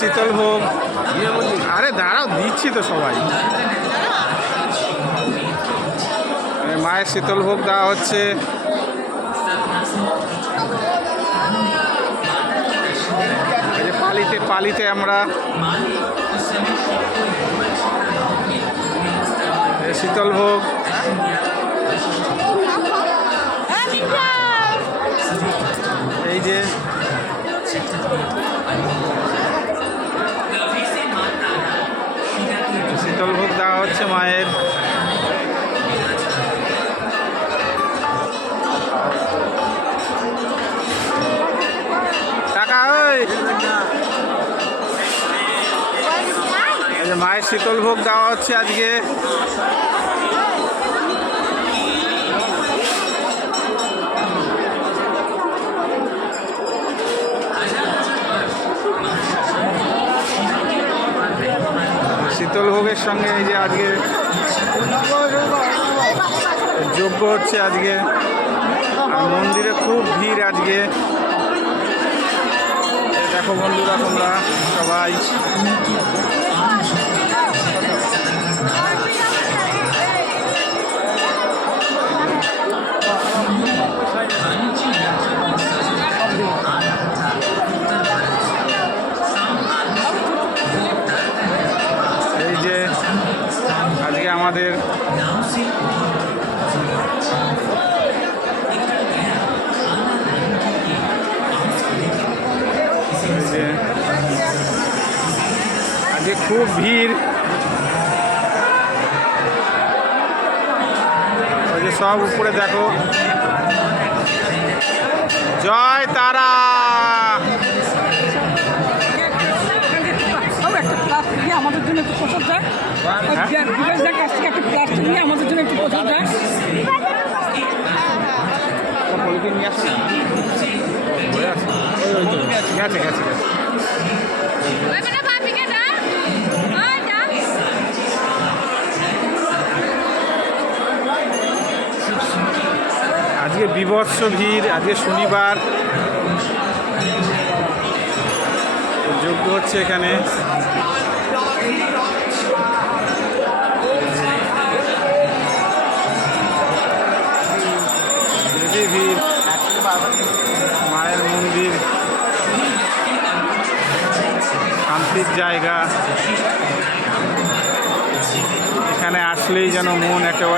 শীতল ভোগ। আরে দাঁড়াও, দিচ্ছি তো সবাই। মায়ের শীতল ভোগ দেওয়া হচ্ছে। পালিতে পালিতে আমরা শীতল ভোগ। মায়ের। মায়ের শীতল ভোগ দেওয়া হচ্ছে আজকে। শীতল ভোগের সঙ্গে এই যে আজকে যোগ্য হচ্ছে আজকে। আর মন্দিরে খুব ভিড় আজকে। দেখো বন্ধুরা তোমরা সবাই। আজকে খুব ভিড়। ওই যে সব উপরে দেখো। জয় তারা। আমাদের জন্য একটু প্রসাদ দেয় ওই বিকাশদার কাছ থেকে একটা প্লাস্টিক নিয়ে আমাদের জন্য একটু প্রসাদ দেয় পলিথিন নিয়ে আসছে? গেছে গেছে গেছে আজকে বিভৎস ভিড় আজকে শনিবার। যোগ্য হচ্ছে এখানে। ভিড় মায়ের মন্দির। শান্তির জায়গা। এখানে আসলেই যেন মন একেবারে